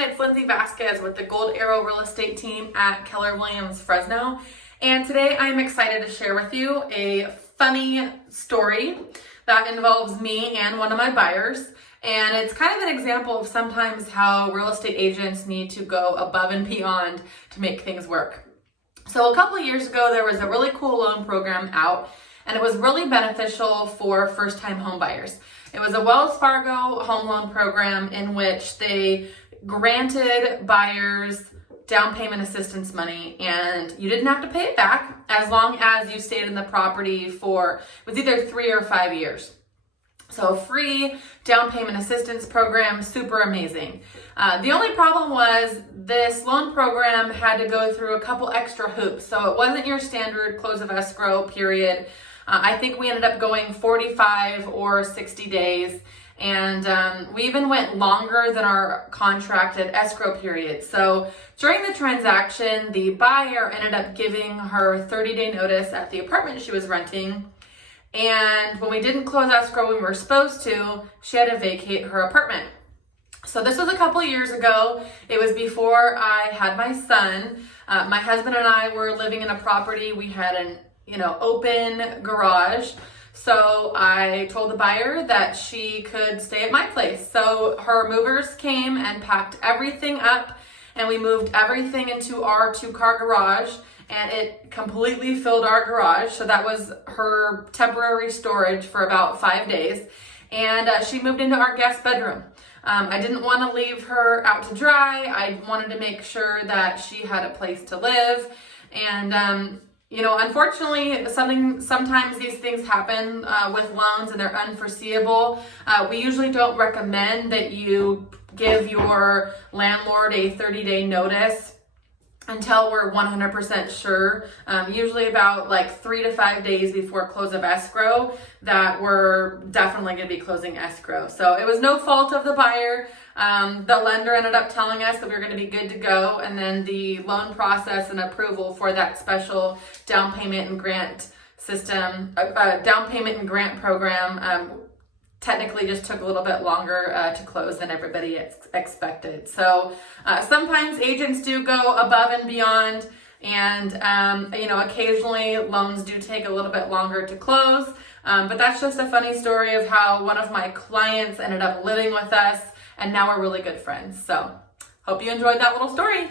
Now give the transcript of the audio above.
everyone, it's Lindsey Vasquez with the Gold Arrow Real Estate team at Keller Fresno. And today I'm excited to share with you a funny story that involves me and one of my buyers. And it's kind of an example of sometimes how real estate agents need to go above and beyond to make things work. So a couple of years ago, there was a really cool loan program out, and it was really beneficial for first-time home buyers. It was a Wells Fargo home loan program in which they granted buyers down payment assistance money, and you didn't have to pay it back as long as you stayed in the property for, it was either 3 or 5 years. So free down payment assistance program, super amazing. The only problem was this loan program had to go through a couple extra hoops. So it wasn't your standard close of escrow period. I think we ended up going 45 or 60 days. And we even went longer than our contracted escrow period. So during the transaction, the buyer ended up giving her 30-day notice at the apartment she was renting. And when we didn't close escrow when we were supposed to, she had to vacate her apartment. So this was a couple years ago. It was before I had my son. My husband and I were living in a property. We had an open garage. So I told the buyer that she could stay at my place. So her movers came and packed everything up, and we moved everything into our 2-car garage, and it completely filled our garage. So that was her temporary storage for about 5 days. And she moved into our guest bedroom. I didn't want to leave her out to dry. I wanted to make sure that she had a place to live. And unfortunately, sometimes these things happen with loans and they're unforeseeable. We usually don't recommend that you give your landlord a 30-day notice until we're 100% sure, usually about 3 to 5 days before close of escrow, that we're definitely going to be closing escrow. So it was no fault of the buyer. The lender ended up telling us that we were going to be good to go, and then the loan process and approval for that special down payment and grant system, down payment and grant program, technically just took a little bit longer to close than everybody expected. So sometimes agents do go above and beyond, and occasionally loans do take a little bit longer to close. But that's just a funny story of how one of my clients ended up living with us, and now we're really good friends. So hope you enjoyed that little story.